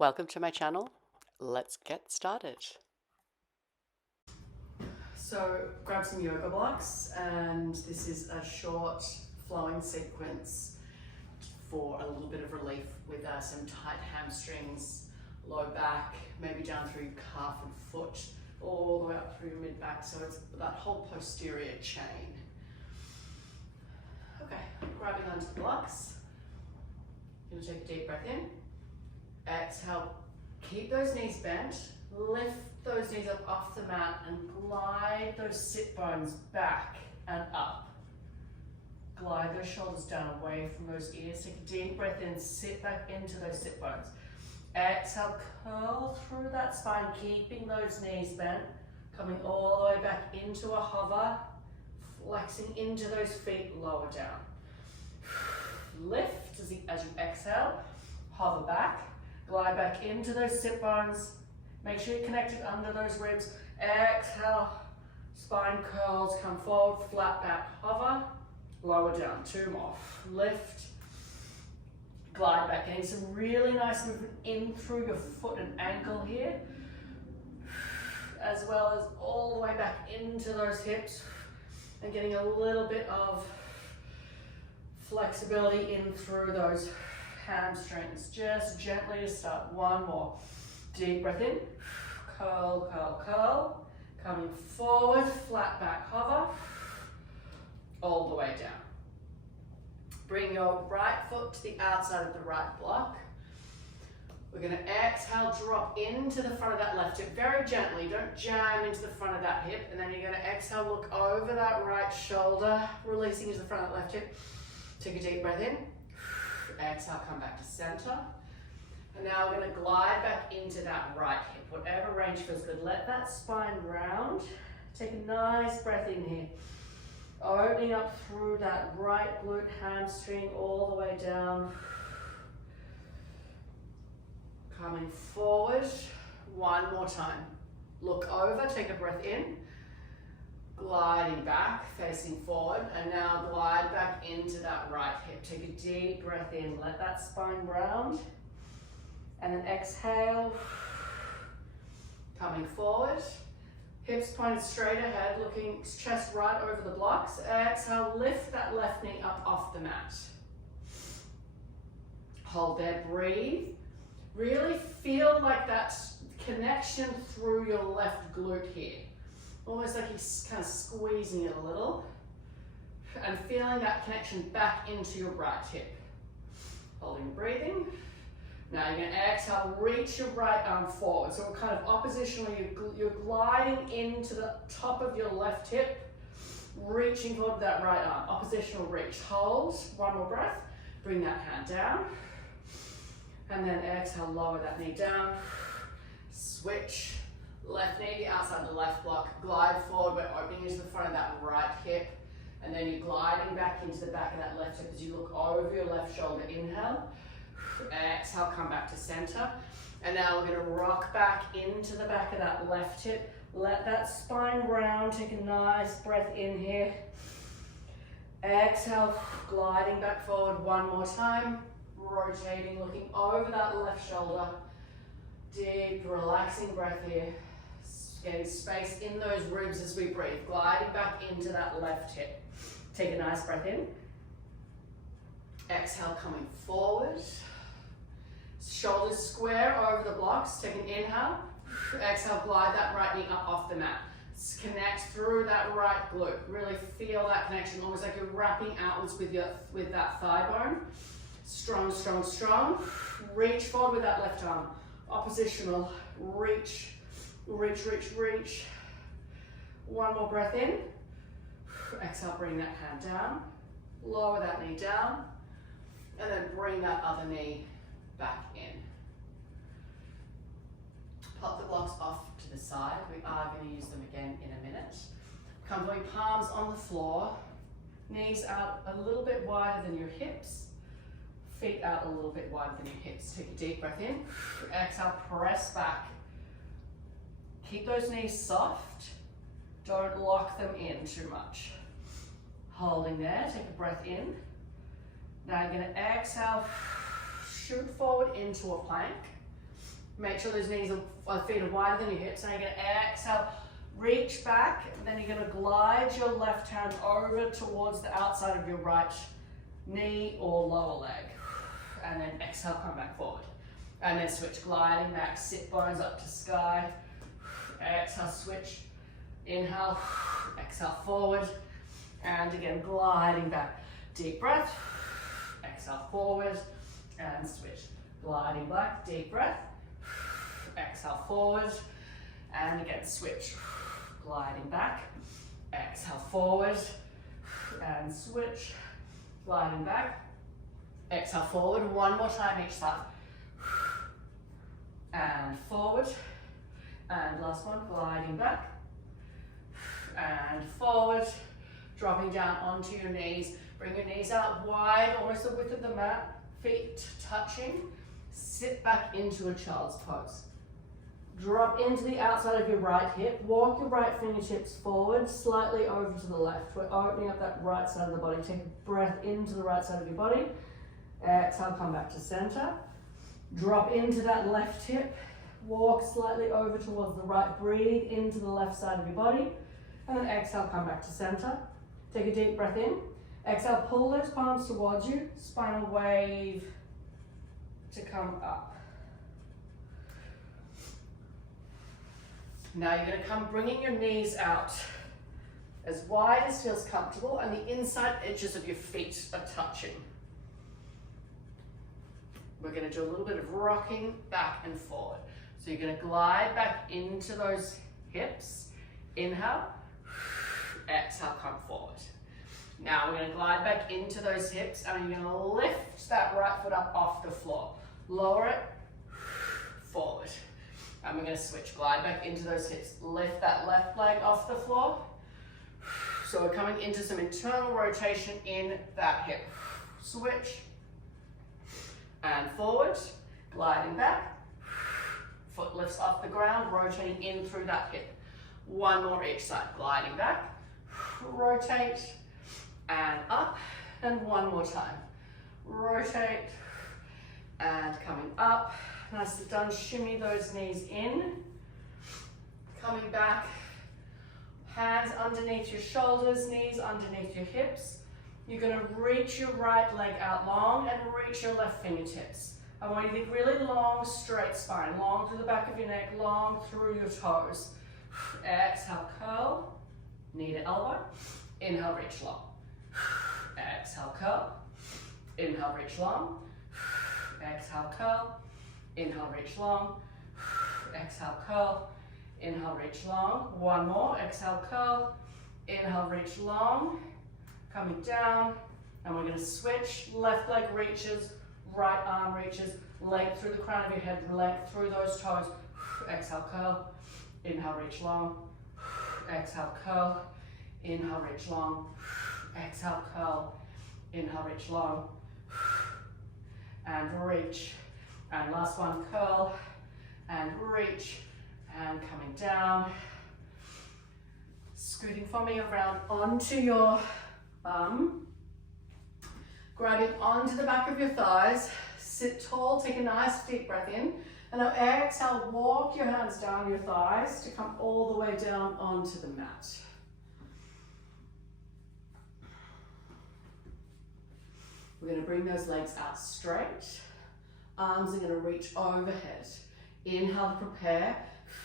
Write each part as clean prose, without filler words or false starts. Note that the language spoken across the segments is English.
Welcome to my channel. Let's get started. So grab some yoga blocks, and this is a short flowing sequence for a little bit of relief with some tight hamstrings, low back, maybe down through your calf and foot, all the way up through your mid back. So it's that whole posterior chain. Okay, grabbing onto the blocks. You're gonna take a deep breath in. Exhale, keep those knees bent, lift those knees up off the mat and glide those sit bones back and up. Glide those shoulders down away from those ears. Take a deep breath in, sit back into those sit bones. Exhale, curl through that spine, keeping those knees bent, coming all the way back into a hover, flexing into those feet, lower down. Lift as you exhale, hover back. Glide back into those sit bones. Make sure you're connected under those ribs. Exhale, spine curls, come forward, flat back, hover, lower down. Two more. Lift, glide back. Getting some really nice movement in through your foot and ankle here, as well as all the way back into those hips, and getting a little bit of flexibility in through those hamstrings. Just gently to start. One more. Deep breath in. Curl, curl, curl. Coming forward, flat back, hover. All the way down. Bring your right foot to the outside of the right block. We're going to exhale, drop into the front of that left hip very gently. Don't jam into the front of that hip. And then you're going to exhale, look over that right shoulder, releasing into the front of that left hip. Take a deep breath in. Exhale, come back to center. And now we're going to glide back into that right hip, whatever range feels good. Let that spine round. Take a nice breath in here. Opening up through that right glute hamstring all the way down. Coming forward. One more time. Look over, take a breath in. Gliding back, facing forward, and now glide back into that right hip. Take a deep breath in, let that spine round, and then exhale, coming forward, hips pointed straight ahead, looking chest right over the blocks. Exhale, lift that left knee up off the mat. Hold there, breathe. Really feel like that connection through your left glute here. Almost like he's kind of squeezing it a little and feeling that connection back into your right hip. Holding breathing. Now you're going to exhale, reach your right arm forward. So we're kind of oppositionally, you're gliding into the top of your left hip, reaching forward that right arm. Oppositional reach. Hold. One more breath. Bring that hand down. And then exhale, lower that knee down. Switch. Left knee outside the left block, glide forward, we're opening into the front of that right hip, and then you're gliding back into the back of that left hip as you look over your left shoulder. Inhale, exhale, come back to center, and now we're going to rock back into the back of that left hip. Let that spine round, take a nice breath in here. Exhale, gliding back forward one more time, rotating, looking over that left shoulder. Deep, relaxing breath here. Getting space in those ribs as we breathe. Gliding back into that left hip. Take a nice breath in. Exhale, coming forward. Shoulders square over the blocks. Take an inhale. Exhale, glide that right knee up off the mat. Connect through that right glute. Really feel that connection, almost like you're wrapping outwards with that thigh bone. Strong, strong, strong. Reach forward with that left arm. Oppositional. Reach. Reach, reach, reach. One more breath in. Exhale, bring that hand down. Lower that knee down. And then bring that other knee back in. Pop the blocks off to the side. We are going to use them again in a minute. Comfortably, palms on the floor. Knees out a little bit wider than your hips. Feet out a little bit wider than your hips. Take a deep breath in. Exhale, press back. Keep those knees soft. Don't lock them in too much. Holding there, take a breath in. Now you're going to exhale, shoot forward into a plank. Make sure those knees are, feet are wider than your hips. Now you're going to exhale, reach back, and then you're going to glide your left hand over towards the outside of your right knee or lower leg. And then exhale, come back forward. And then switch, gliding back, sit bones up to sky. Exhale, switch, inhale, exhale forward. And again, gliding back. Deep breath, exhale forward, and switch. Gliding back, deep breath. Exhale forward, and again switch. Gliding back, exhale forward, and switch. Gliding back, exhale forward. One more time each side. And forward, and last one, gliding back, and forward. Dropping down onto your knees. Bring your knees out wide, almost the width of the mat, feet touching. Sit back into a child's pose. Drop into the outside of your right hip. Walk your right fingertips forward, slightly over to the left. We're opening up that right side of the body. Take a breath into the right side of your body. Exhale, come back to center. Drop into that left hip. Walk slightly over towards the right. Breathe into the left side of your body. And then exhale, come back to center. Take a deep breath in. Exhale, pull those palms towards you. Spinal wave to come up. Now you're going to come bringing your knees out as wide as feels comfortable, and the inside edges of your feet are touching. We're going to do a little bit of rocking back and forward. So you're going to glide back into those hips. Inhale, exhale, come forward. Now we're going to glide back into those hips, and you're going to lift that right foot up off the floor. Lower it, forward. And we're going to switch, glide back into those hips. Lift that left leg off the floor. So we're coming into some internal rotation in that hip. Switch. And forward, gliding back. Foot lifts off the ground, rotating in through that hip. One more each side, gliding back. Rotate, and up, and one more time. Rotate, and coming up. Nicely done, shimmy those knees in. Coming back, hands underneath your shoulders, knees underneath your hips. You're gonna reach your right leg out long and reach your left fingertips. I want you to think really long, straight spine, long through the back of your neck, long through your toes. Exhale, curl, knee to elbow. Inhale, reach long. Exhale, curl. Inhale, reach long. Exhale, curl. Inhale, reach long. Exhale, curl. Inhale, reach long. One more. Exhale, curl. Inhale, reach long. Coming down. And we're going to switch. Left leg reaches. Right arm reaches. Length through the crown of your head. Length through those toes. Exhale, curl. Inhale, reach long. Exhale, curl. Inhale, reach long. Exhale, curl. Inhale, reach long. And reach. And last one, curl. And reach. And coming down. Scooting for me around onto your bum. Grabbing onto the back of your thighs. Sit tall, take a nice deep breath in. And now exhale, walk your hands down your thighs to come all the way down onto the mat. We're going to bring those legs out straight. Arms are going to reach overhead. Inhale to prepare.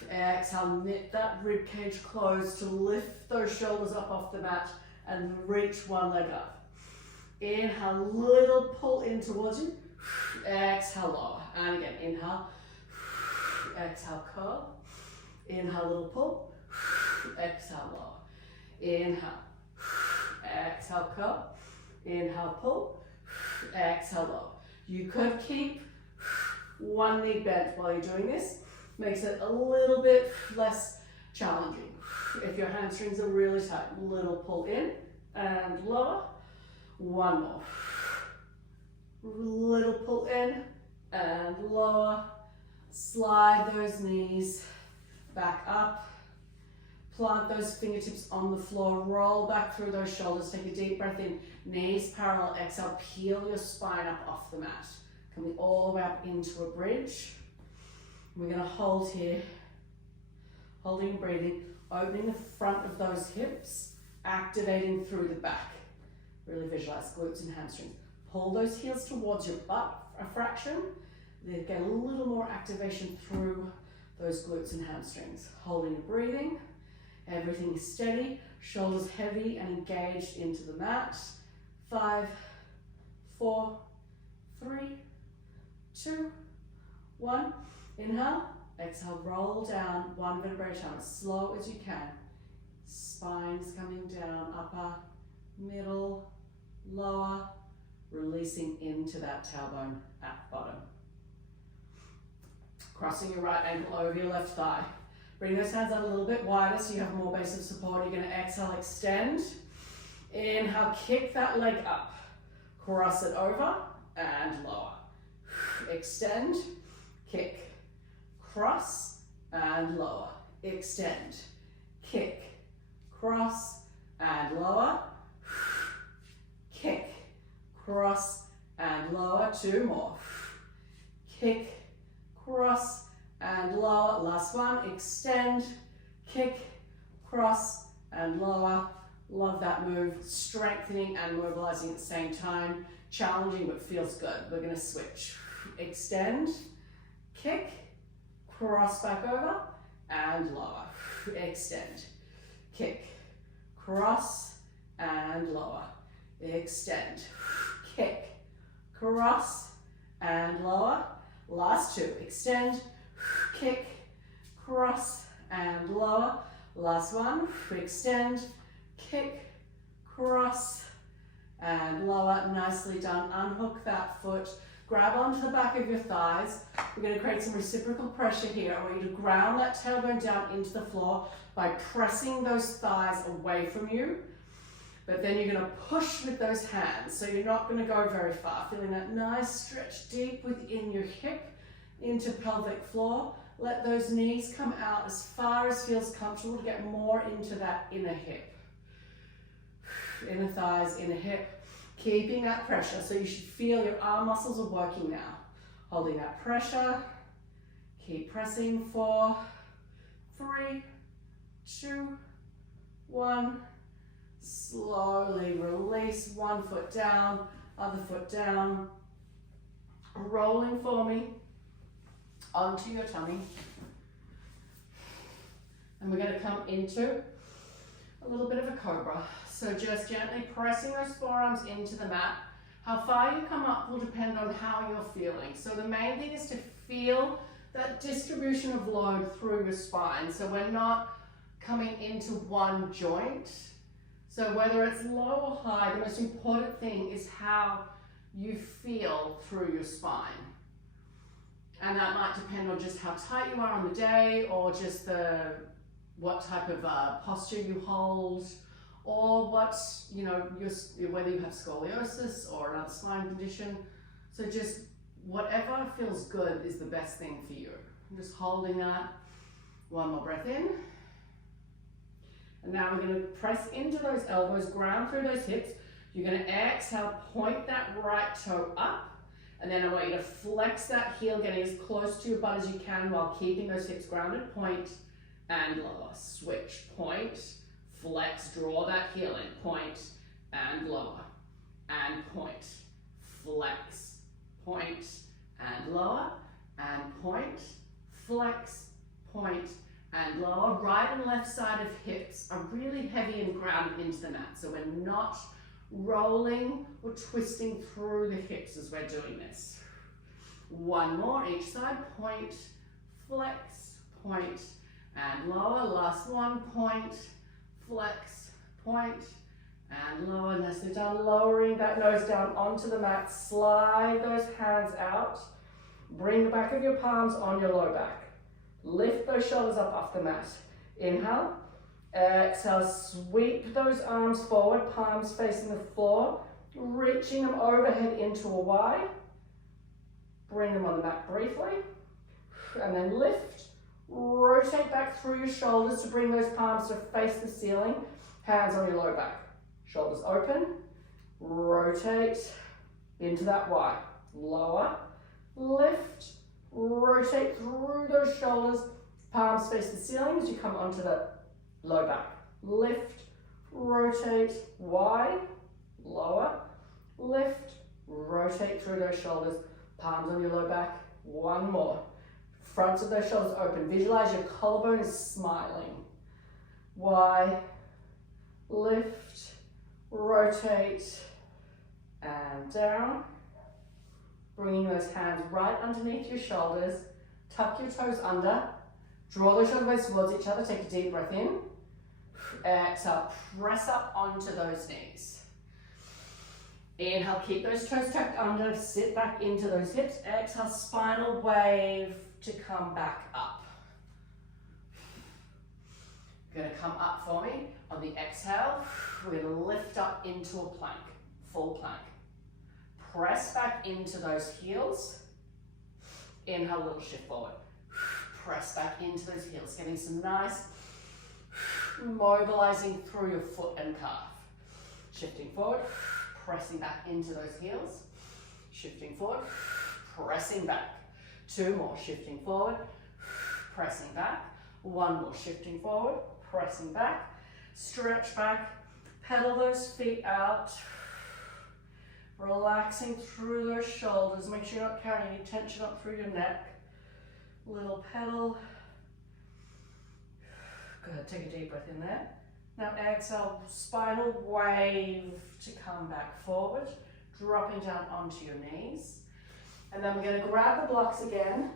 Exhale, knit that rib cage close to lift those shoulders up off the mat and reach one leg up. Inhale, little pull in towards you. Exhale, lower. And again, inhale. Exhale, curl. Inhale, little pull. Exhale, lower. Inhale. Exhale, curl. Inhale, pull. Exhale, lower. You could keep one knee bent while you're doing this. Makes it a little bit less challenging. If your hamstrings are really tight, little pull in and lower. One more. Little pull in and lower. Slide those knees back up. Plant those fingertips on the floor. Roll back through those shoulders. Take a deep breath in. Knees parallel. Exhale. Peel your spine up off the mat. Coming all the way up into a bridge. We're going to hold here, holding and breathing, opening the front of those hips, activating through the back. Really visualize glutes and hamstrings. Pull those heels towards your butt a fraction, then get a little more activation through those glutes and hamstrings. Holding and breathing, everything is steady, shoulders heavy and engaged into the mat. 5, 4, 3, 2, 1. Inhale, exhale, roll down, one vertebrae at a time, as slow as you can. Spine's coming down, upper, middle, lower, releasing into that tailbone at bottom. Crossing your right ankle over your left thigh. Bring those hands out a little bit wider so you have more base of support. You're going to exhale, extend. Inhale, kick that leg up. Cross it over and lower. Extend, kick. Cross and lower. Extend, kick. Cross and lower. Kick. Cross and lower. 2 more. Kick. Cross and lower. Last one. Extend, kick, cross and lower. Love that move. Strengthening and mobilizing at the same time. Challenging but feels good. We're going to switch. Extend, kick, cross back over and lower. Extend, kick, cross and lower. Extend, kick, cross and lower. Last 2. Extend, kick, cross and lower. Last one. Extend, kick, cross and lower. Nicely done. Unhook that foot. Grab onto the back of your thighs. We're going to create some reciprocal pressure here. I want you to ground that tailbone down into the floor by pressing those thighs away from you. But then you're going to push with those hands. So you're not going to go very far. Feeling that nice stretch deep within your hip into pelvic floor. Let those knees come out as far as feels comfortable to get more into that inner hip. Inner thighs, inner hip. Keeping that pressure, so you should feel your arm muscles are working now. Holding that pressure. Keep pressing. 4, 3, 2, 1. Slowly release. One foot down, other foot down. Rolling for me onto your tummy. And we're going to come into a little bit of a cobra. So just gently pressing those forearms into the mat. How far you come up will depend on how you're feeling. So the main thing is to feel that distribution of load through your spine. So we're not coming into one joint. So whether it's low or high, the most important thing is how you feel through your spine. And that might depend on just how tight you are on the day, or just what type of posture you hold, or what, whether you have scoliosis or another spine condition. So just whatever feels good is the best thing for you. I'm just holding that. One more breath in. And now we're going to press into those elbows, ground through those hips. You're going to exhale, point that right toe up. And then I want you to flex that heel, getting as close to your butt as you can while keeping those hips grounded. Point and lower. Switch. Point. Flex, draw that heel in, point and lower, and point, flex, point and lower, and point, flex, point and lower. Right and left side of hips are really heavy and grounded into the mat, so we're not rolling or twisting through the hips as we're doing this. One more each side, point, flex, point and lower. Last one, point, flex, point, and lower. Nicely done. Lowering that nose down onto the mat. Slide those hands out. Bring the back of your palms on your low back. Lift those shoulders up off the mat. Inhale. Exhale. Sweep those arms forward, palms facing the floor. Reaching them overhead into a Y. Bring them on the mat briefly. And then lift. Rotate back through your shoulders to bring those palms to face the ceiling. Hands on your low back. Shoulders open. Rotate into that Y. Lower. Lift. rotate through those shoulders, palms face the ceiling as you come onto the low back. Lift, rotate, wide, lower, lift, rotate through those shoulders, palms on your low back. One more. Fronts of those shoulders open. Visualize your collarbone is smiling. Wide, lift, rotate, and down. Bringing those hands right underneath your shoulders. Tuck your toes under. Draw those shoulders towards each other. Take a deep breath in. Exhale, press up onto those knees. Inhale, keep those toes tucked under. Sit back into those hips. Exhale, spinal wave to come back up. You're going to come up for me. On the exhale, we're going to lift up into a plank, full plank. Press back into those heels. Inhale, little shift forward. Press back into those heels, getting some nice mobilizing through your foot and calf. Shifting forward, pressing back into those heels. Shifting forward, pressing back. Two more, shifting forward, pressing back. One more, shifting forward, pressing back. Stretch back, pedal those feet out. Relaxing through those shoulders. Make sure you're not carrying any tension up through your neck. Little pedal. Good, take a deep breath in there. Now exhale, spinal wave to come back forward. Dropping down onto your knees. And then we're going to grab the blocks again.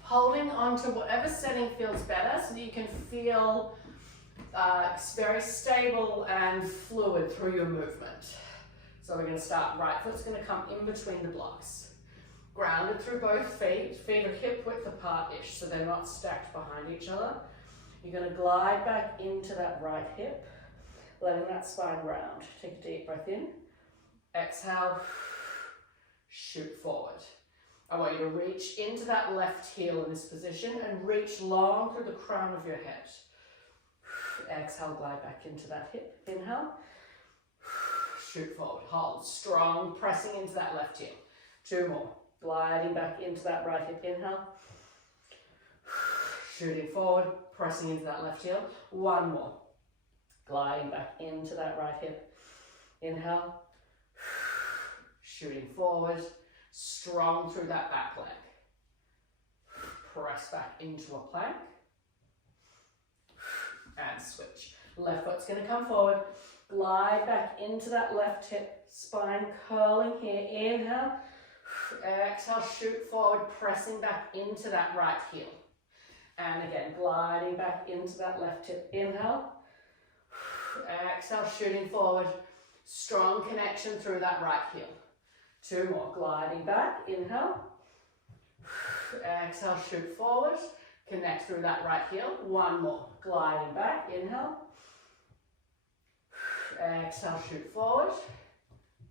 Holding onto whatever setting feels better so that you can feel very stable and fluid through your movement. So we're going to start, right foot's going to come in between the blocks. Grounded through both feet. Feet are hip width apart-ish, so they're not stacked behind each other. You're going to glide back into that right hip, letting that spine round. Take a deep breath in. Exhale, shoot forward. I want you to reach into that left heel in this position and reach long through the crown of your head. Exhale, glide back into that hip. Inhale. Shoot forward. Hold. Strong. Pressing into that left heel. Two more. Gliding back into that right hip. Inhale. Shooting forward. Pressing into that left heel. One more. Gliding back into that right hip. Inhale. Shooting forward. Strong through that back leg. Press back into a plank. And switch. Left foot's going to come forward. Glide back into that left hip. Spine curling here. Inhale. Exhale, shoot forward, pressing back into that right heel. And again, gliding back into that left hip. Inhale. Exhale, shooting forward. Strong connection through that right heel. Two more. Gliding back. Inhale. Exhale, shoot forward. Connect through that right heel. One more. Gliding back. Inhale. Exhale, shoot forward.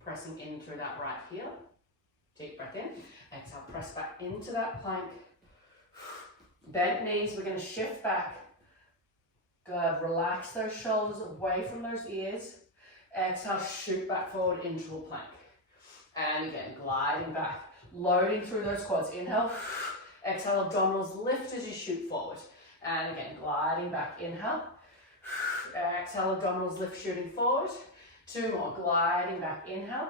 Pressing in through that right heel. Deep breath in. Exhale, press back into that plank. Bent knees, we're going to shift back. Good. Relax those shoulders away from those ears. Exhale, shoot back forward into a plank. And again, gliding back. Loading through those quads. Inhale. Exhale, abdominals lift as you shoot forward. And again, gliding back. Inhale. Exhale, abdominals lift, shooting forward. Two more. Gliding back. Inhale.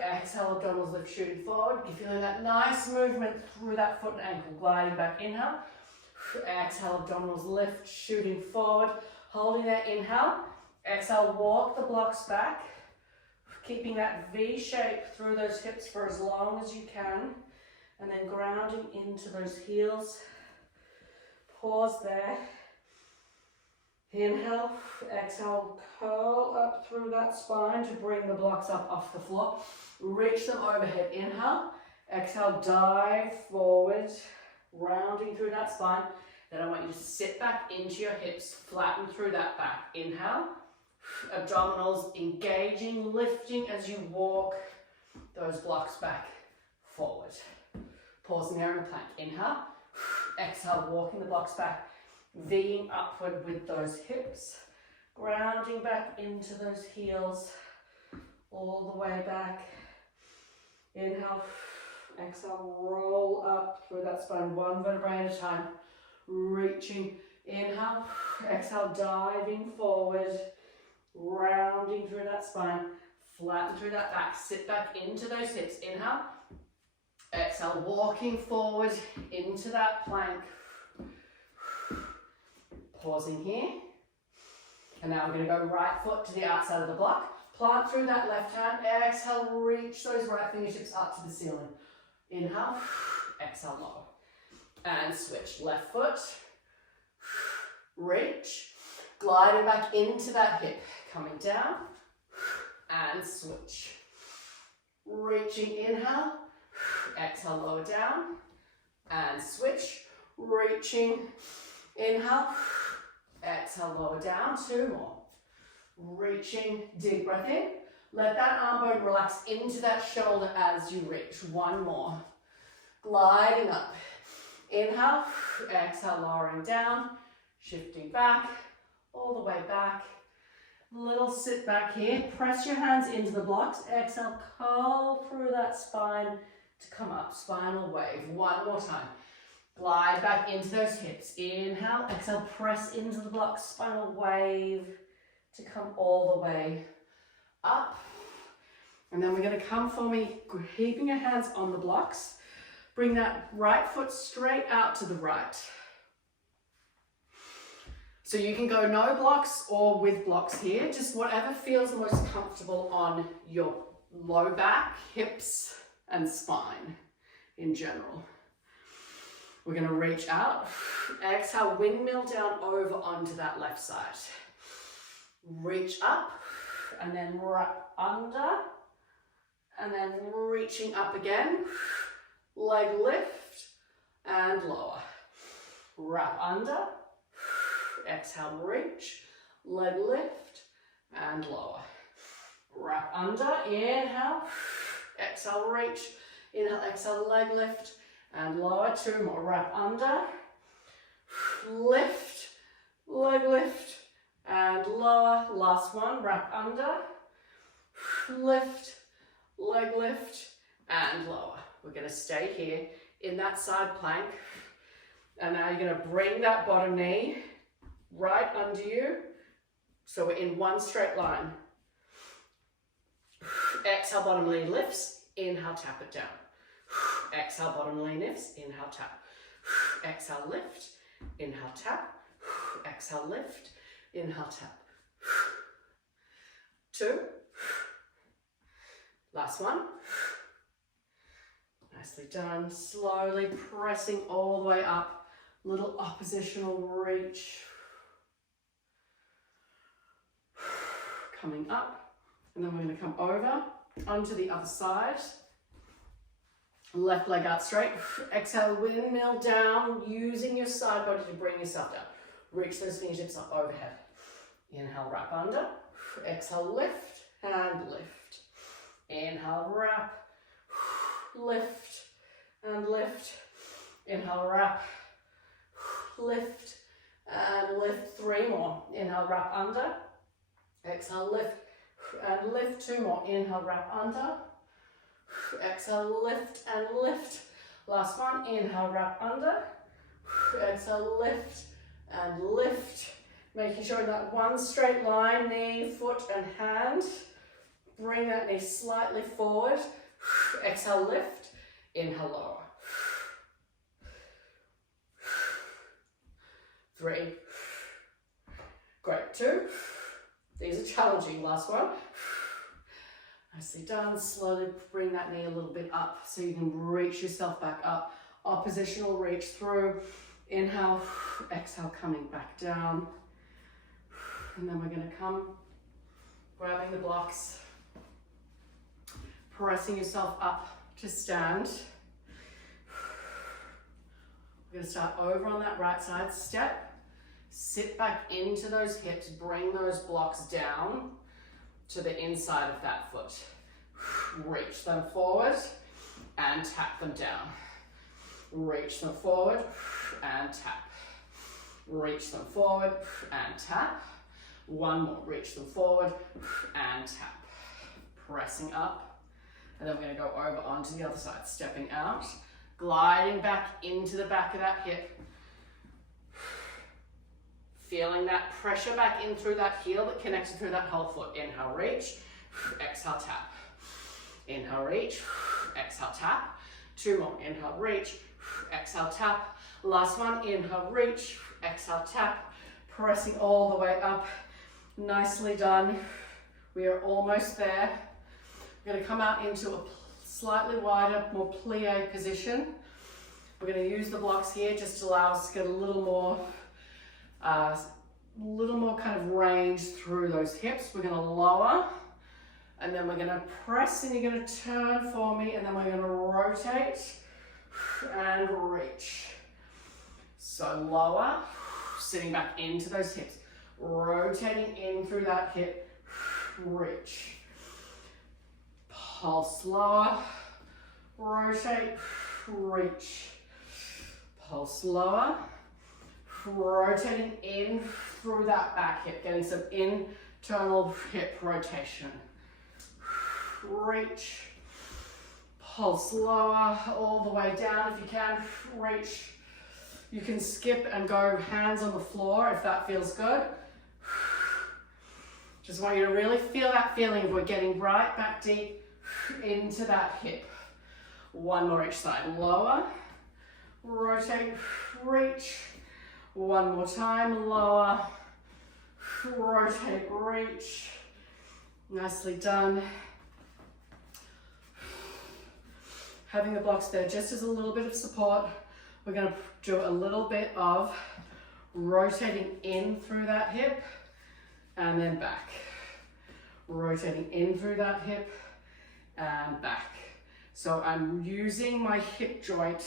Exhale, abdominals lift, shooting forward. You're feeling that nice movement through that foot and ankle. Gliding back. Inhale. Exhale, abdominals lift, shooting forward. Holding that. Inhale. Exhale, walk the blocks back. Keeping that V shape through those hips for as long as you can. And then grounding into those heels. Pause there. Inhale, exhale, curl up through that spine to bring the blocks up off the floor. Reach them overhead. Inhale, exhale, dive forward, rounding through that spine. Then I want you to sit back into your hips, flatten through that back. Inhale, abdominals engaging, lifting as you walk those blocks back forward. Pausing there in a plank. Inhale, exhale, walking the blocks back. V'ing upward with those hips, grounding back into those heels, all the way back. Inhale, Exhale, roll up through that spine, one vertebrae at a time. Reaching, inhale, exhale, diving forward, rounding through that spine, flatten through that back, sit back into those hips. Inhale, exhale, walking forward into that plank. Pausing here. And now we're going to go right foot to the outside of the block. Plant through that left hand. Exhale, reach those right fingertips up to the ceiling. Inhale, exhale, lower. And switch. Left foot. Reach. Gliding back into that hip. Coming down. And switch. Reaching, inhale. Exhale, lower down. And switch. Reaching. Inhale. Exhale, lower down. Two more. Reaching, deep breath in. Let that arm bone relax into that shoulder as you reach. One more. Gliding up. Inhale, exhale, lowering down, shifting back, all the way back. Little sit back here. Press your hands into the blocks. Exhale, curl through that spine to come up. Spinal wave. One more time. Glide back into those hips. Inhale, exhale, press into the blocks. Spinal wave to come all the way up. And then we're going to come for me, keeping your hands on the blocks. Bring that right foot straight out to the right. So you can go no blocks or with blocks here, just whatever feels most comfortable on your low back, hips, and spine in general. We're going to reach out. Exhale, windmill down over onto that left side. Reach up, and then wrap under, and then reaching up again. Leg lift, and lower. Wrap under. Exhale, reach. Leg lift, and lower. Wrap under. Inhale. Exhale, reach. Inhale, exhale, leg lift, and lower. Two more. Wrap under. Lift. Leg lift, and lower. Last one. Wrap under. Lift. Leg lift, and lower. We're going to stay here in that side plank. And now you're going to bring that bottom knee right under you. So we're in one straight line. Exhale, bottom knee lifts. Inhale, tap it down. Exhale, bottom knee lifts. Inhale, tap. Exhale, lift. Inhale, tap. Exhale, lift. Inhale, tap. Two. Last one. Nicely done. Slowly pressing all the way up. Little oppositional reach. Coming up. And then we're going to come over onto the other side. Left leg out straight. Exhale, windmill down. Using your side body to bring yourself down. Reach those fingertips up overhead. Inhale, wrap under. Exhale, lift and lift. Inhale, wrap. Lift and lift. Inhale, wrap. Lift and lift. Three more. Inhale, wrap under. Exhale, lift and lift. Two more. Inhale, wrap under. Exhale, lift and lift. Last one. Inhale, wrap under. Exhale, lift and lift. Making sure that one straight line, knee, foot, and hand. Bring that knee slightly forward. Exhale, lift. Inhale, lower. Three. Great. Two. These are challenging. Last one. Nicely done. Slowly bring that knee a little bit up so you can reach yourself back up. Oppositional reach through. Inhale. Exhale, coming back down. And then we're going to come, grabbing the blocks, pressing yourself up to stand. We're going to start over on that right side. Step, sit back into those hips, bring those blocks down to the inside of that foot. Reach them forward and tap them down. Reach them forward and tap. Reach them forward and tap. One more. Reach them forward and tap. Pressing up And then we're gonna go over onto the other side, stepping out, gliding back into the back of that hip. Feeling that pressure back in through that heel that connects through that whole foot. Inhale, reach, exhale, tap. Inhale, reach, exhale, tap. 2 more, inhale, reach, exhale, tap. Last one, inhale, reach, exhale, tap. Pressing all the way up. Nicely done. We are almost there. We're going to come out into a slightly wider, more plie position. We're going to use the blocks here just to allow us to get a little more kind of range through those hips. We're going to lower, and then we're going to press, and you're going to turn for me, and then we're going to rotate and reach. So lower, sitting back into those hips, rotating in through that hip, reach. Pulse lower, rotate, reach. Pulse lower, rotating in through that back hip, getting some internal hip rotation. Reach. Pulse lower, all the way down if you can, reach. You can skip and go hands on the floor if that feels good. Just want you to really feel that feeling of we're getting right back deep into that hip. 1 more each side. Lower, rotate, reach. 1 more time. Lower, rotate, reach. Nicely done. Having the blocks there just as a little bit of support. We're going to do a little bit of rotating in through that hip and then back. Rotating in through that hip and back. So I'm using my hip joint.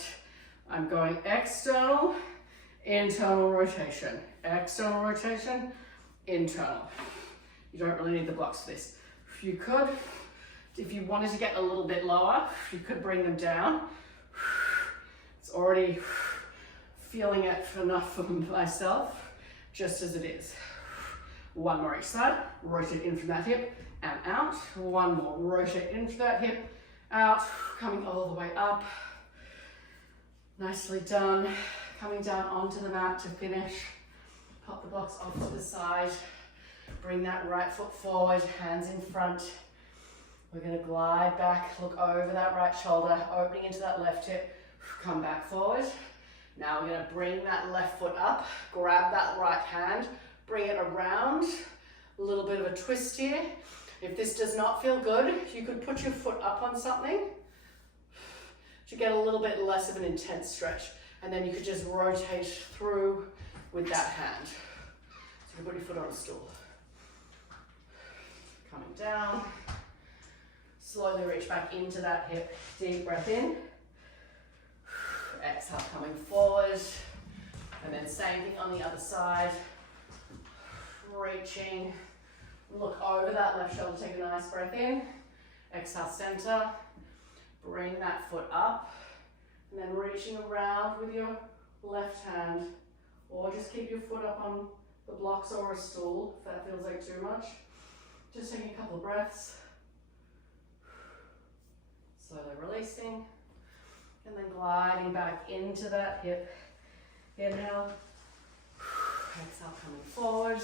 I'm going external, internal rotation. External rotation, internal. You don't really need the blocks for this. If you wanted to get a little bit lower, you could bring them down. It's already feeling it enough for myself, just as it is. 1 more each side, rotate in from that hip and out. 1 more, rotate into that hip, out, coming all the way up. Nicely done. Coming down onto the mat to finish. Pop the blocks off to the side. Bring that right foot forward, hands in front. We're going to glide back, look over that right shoulder, opening into that left hip. Come back forward. Now we're going to bring that left foot up, grab that right hand, bring it around. A little bit of a twist here. If this does not feel good, you could put your foot up on something to get a little bit less of an intense stretch. And then you could just rotate through with that hand. So you put your foot on a stool. Coming down. Slowly reach back into that hip. Deep breath in. Exhale, coming forward. And then same thing on the other side. Reaching. Look over that left shoulder. Take a nice breath in. Exhale, center. Bring that foot up. And then reaching around with your left hand. Or just keep your foot up on the blocks or a stool if that feels like too much. Just taking a couple of breaths. Slowly releasing. And then gliding back into that hip. Inhale. Exhale, coming forward.